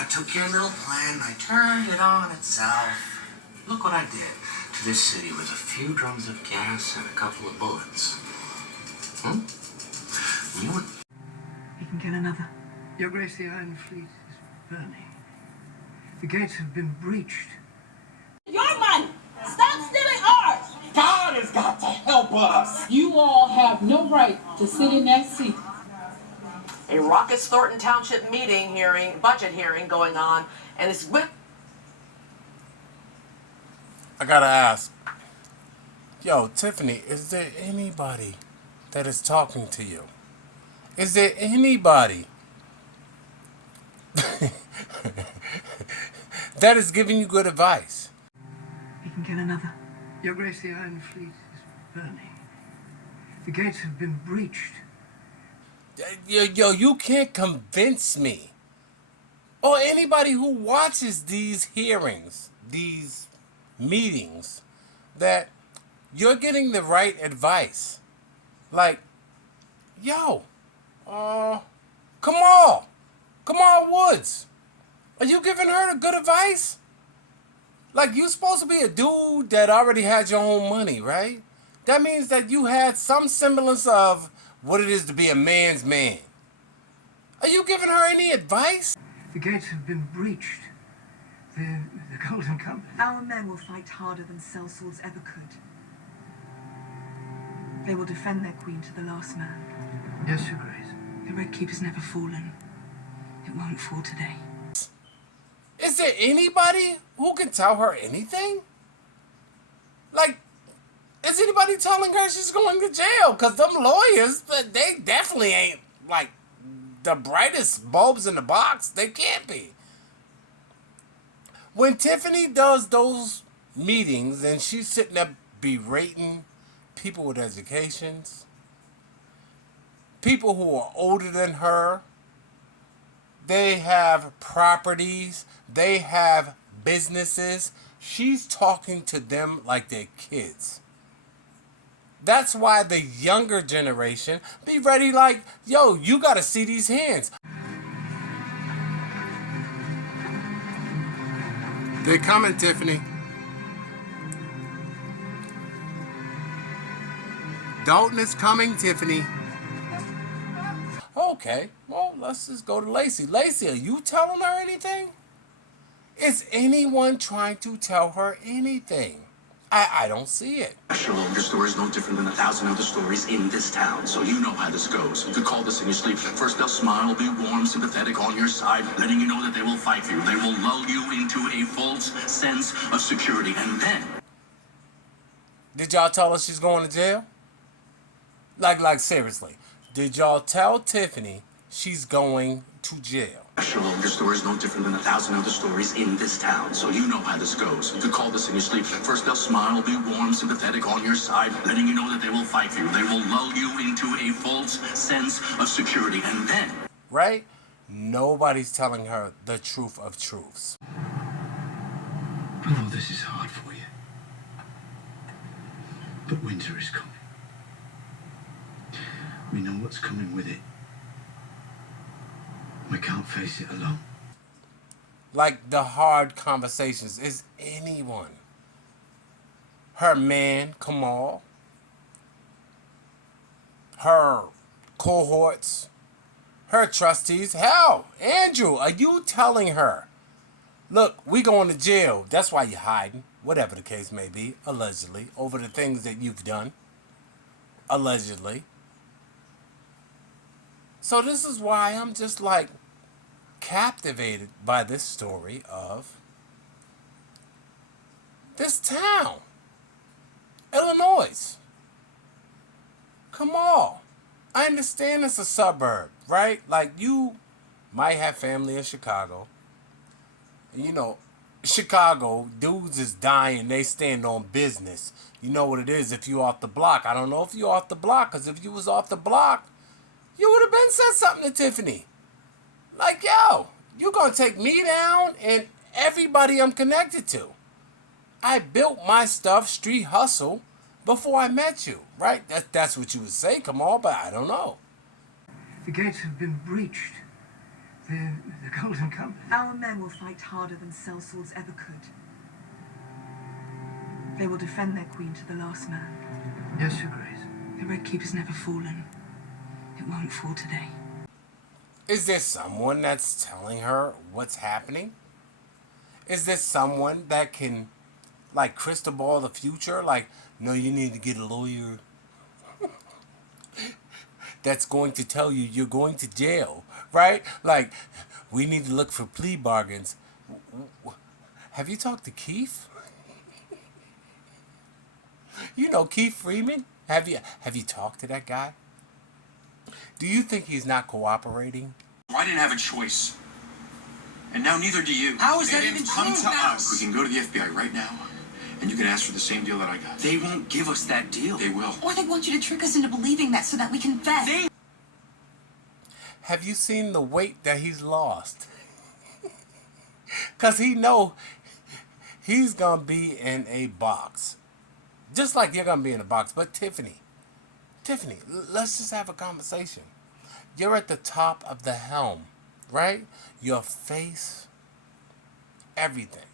I took your little plan and I turned it on itself. Look what I did to this city with a few drums of gas and a couple of bullets. You know what? You can kill another. Your Grace, the Iron Fleet is burning. The gates have been breached. Your money! Stop stealing ours! God has got to help us! You all have no right to sit in that seat. A raucous Thornton Township budget hearing going on, and it's with... I gotta ask. Yo, Tiffany, is there anybody that is talking to you? Is there anybody that is giving you good advice? You can kill another. Your Grace, the Iron Fleet is burning. The gates have been breached. Yo, you can't convince me or anybody who watches these hearings, these meetings, that you're getting the right advice. Like, yo, Kamal Woods, are you giving her the good advice? Like, you supposed to be a dude that already had your own money, right? That means that you had some semblance of what it is to be a man's man. Are you giving her any advice? The gates have been breached. The Golden Company. Our men will fight harder than sellswords ever could. They will defend their queen to the last man. Yes, Your Grace. The Red Keeper's never fallen. It won't fall today. Is there anybody who can tell her anything? Like, is anybody telling her she's going to jail? Because them lawyers, they definitely ain't, like, the brightest bulbs in the box. They can't be. When Tiffany does those meetings and she's sitting there berating people with educations, people who are older than her, they have properties, they have businesses, she's talking to them like they're kids. That's why the younger generation be ready like, yo, you gotta see these hands. They're coming, Tiffany. Dalton is coming, Tiffany. Okay, well, let's just go to Lacey. Lacey, are you telling her anything? Is anyone trying to tell her anything? I don't see it. Shalom, your story is no different than 1,000 other stories in this town, so you know how this goes. You could call this in your sleep. At first they'll smile, be warm, sympathetic, on your side, letting you know that they will fight for you. They will lull you into a false sense of security, and then... Did y'all tell her she's going to jail? Like seriously. Did y'all tell Tiffany she's going to jail? Shalom, your story is no different than 1,000 other stories in this town, so you know how this goes. You could call this in your sleep. At first they'll smile, be warm, sympathetic, on your side, letting you know that they will fight for you. They will lull you into a false sense of security, and then... Right? Nobody's telling her the truth of truths. I know this is hard for you, but winter is coming. We know what's coming with it. We can't face it alone. Like the hard conversations. Is anyone? Her man, Kamal? Her cohorts? Her trustees? Hell, Andrew, are you telling her, look, we going to jail. That's why you're hiding. Whatever the case may be, allegedly, over the things that you've done. Allegedly. So this is why I'm just like captivated by this story of this town, Illinois. Come on. I understand it's a suburb, right? Like, you might have family in Chicago. You know, Chicago, dudes is dying, they stand on business. You know what it is if you off the block. I don't know if you off the block, because if you was off the block, you would have been said something to Tiffany. Like, yo, you gonna take me down and everybody I'm connected to. I built my stuff, street hustle, before I met you, right? That's what you would say, come on, but I don't know. The gates have been breached. The Golden Compass. Our men will fight harder than sellswords ever could. They will defend their queen to the last man. Yes, Your Grace. The Red Keeper's never fallen. It won't fall today. Is there someone that's telling her what's happening? Is there someone that can, like, crystal ball the future? Like, no, you need to get a lawyer that's going to tell you you're going to jail, right? Like, we need to look for plea bargains. Have you talked to Keith? You know Keith Freeman? Have you talked to that guy? Do you think he's not cooperating? I didn't have a choice. And now neither do you. How is They that didn't even come true to now? us. We can go to the FBI right now, and you can ask for the same deal that I got. They won't give us that deal. They will. Or they want you to trick us into believing that so that we confess. Have you seen the weight that he's lost? Because he know he's going to be in a box. Just like you're going to be in a box. But Tiffany, let's just have a conversation. You're at the top of the helm, right? Your face, everything.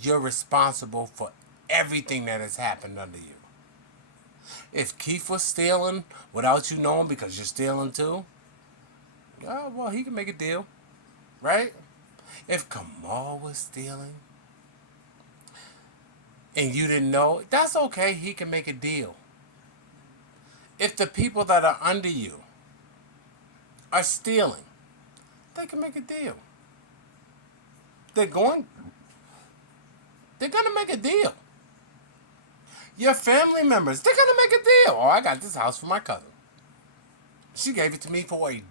You're responsible for everything that has happened under you. If Keith was stealing without you knowing because you're stealing too, well, he can make a deal, right? If Kamal was stealing and you didn't know, that's okay. He can make a deal. If the people that are under you are stealing, they can make a deal. They're going to make a deal. Your family members, they're going to make a deal. Oh, I got this house for my cousin. She gave it to me for $1.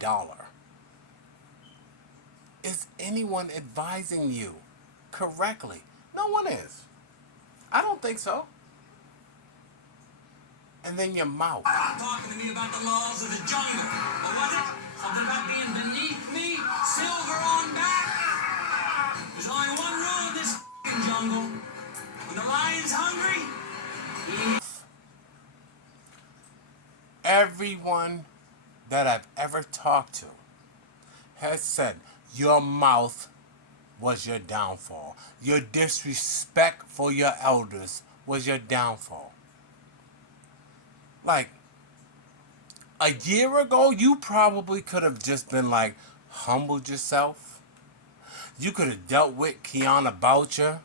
Is anyone advising you correctly? No one is. I don't think so. And then your mouth. Talking to me about the laws of the jungle. Or was it? Something about being beneath me? Silver on back? There's only one rule in this jungle. When the lion's hungry, Everyone that I've ever talked to has said your mouth was your downfall. Your disrespect for your elders was your downfall. Like, a year ago, you probably could have just been like, humbled yourself. You could have dealt with Kiana Belcher.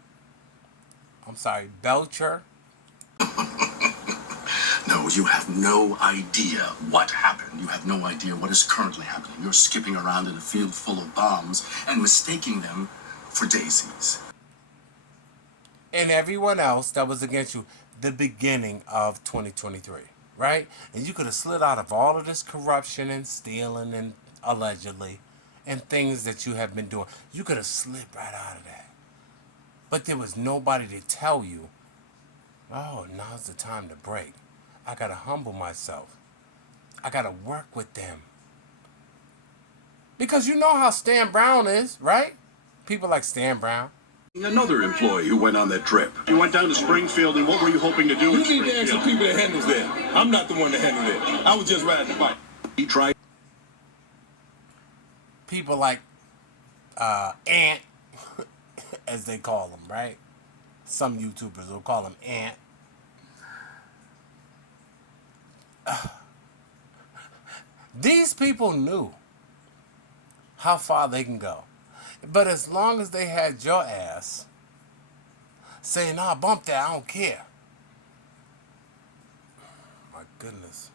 No, you have no idea what happened. You have no idea what is currently happening. You're skipping around in a field full of bombs and mistaking them for daisies. And everyone else that was against you, the beginning of 2023, right? And you could have slid out of all of this corruption and stealing and allegedly and things that you have been doing. You could have slid right out of that. But there was nobody to tell you, oh, now's the time to break. I got to humble myself. I got to work with them. Because you know how Stan Brown is, right? People like Stan Brown. Another employee who went on that trip. You went down to Springfield, and what were you hoping to do in You need to ask the Springfield? people that handles that. I'm not the one that handled it. I was just riding the bike. He tried. People like Ant, as they call him, right? Some YouTubers will call him Ant. These people knew how far they can go. But as long as they had your ass saying, nah, bump that, I don't care. My goodness.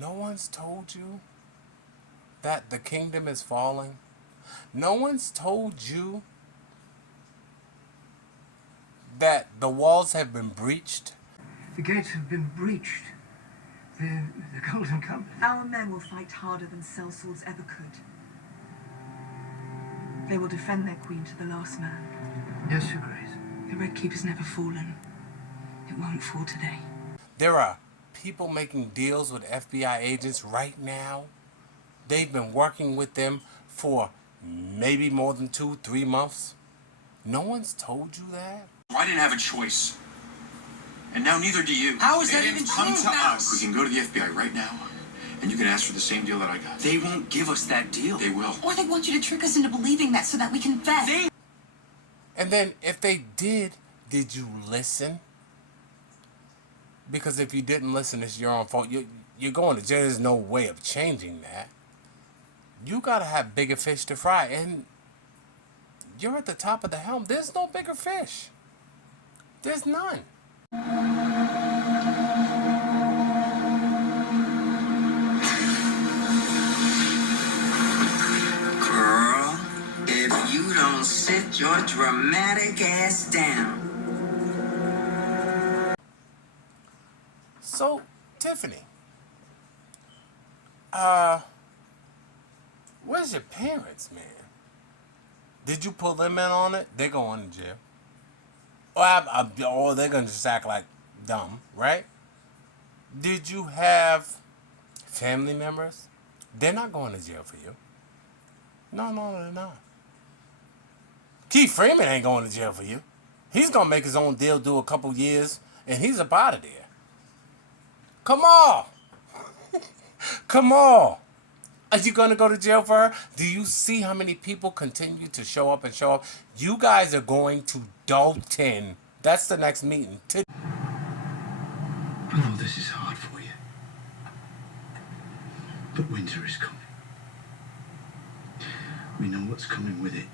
No one's told you that the kingdom is falling. No one's told you that the walls have been breached. The gates have been breached. The Golden Compass. Our men will fight harder than sellswords ever could. They will defend their queen to the last man. Yes, Your Grace. The Red Keeper's never fallen. It won't fall today. There are people making deals with FBI agents right now. They've been working with them for maybe more than 2-3 months. No one's told you that? I didn't have a choice. And now neither do you. How is They that didn't even come true to now? us. We can go to the FBI right now, And you can ask for the same deal that I got. They won't give us that deal. They will. Or they want you to trick us into believing that so that we confess. And then if they did you listen? Because if you didn't listen, it's your own fault. You're going to jail. There's no way of changing that. You got to have bigger fish to fry. And you're at the top of the helm. There's no bigger fish. There's none. Girl, if you don't sit your dramatic ass down. So, Tiffany, where's your parents, man? Did you pull them in on it? They're going to jail. Or they're going to just act like dumb, right? Did you have family members? They're not going to jail for you. No, they're not. Keith Freeman ain't going to jail for you. He's going to make his own deal, do a couple years, and he's up out of there. Come on. Come on. Are you going to go to jail for her? Do you see how many people continue to show up and show up? You guys are going to Dalton. That's the next meeting. I know this is hard for you. But winter is coming. We know what's coming with it.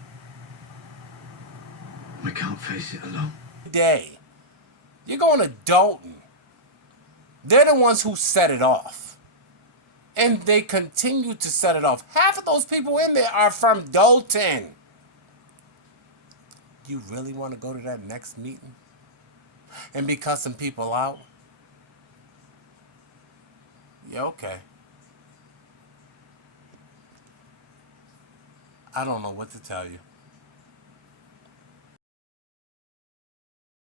We can't face it alone. Day. You're going to Dalton. They're the ones who set it off. And they continue to set it off. Half of those people in there are from Dalton. You really want to go to that next meeting? And be cussing people out? Yeah, okay. I don't know what to tell you.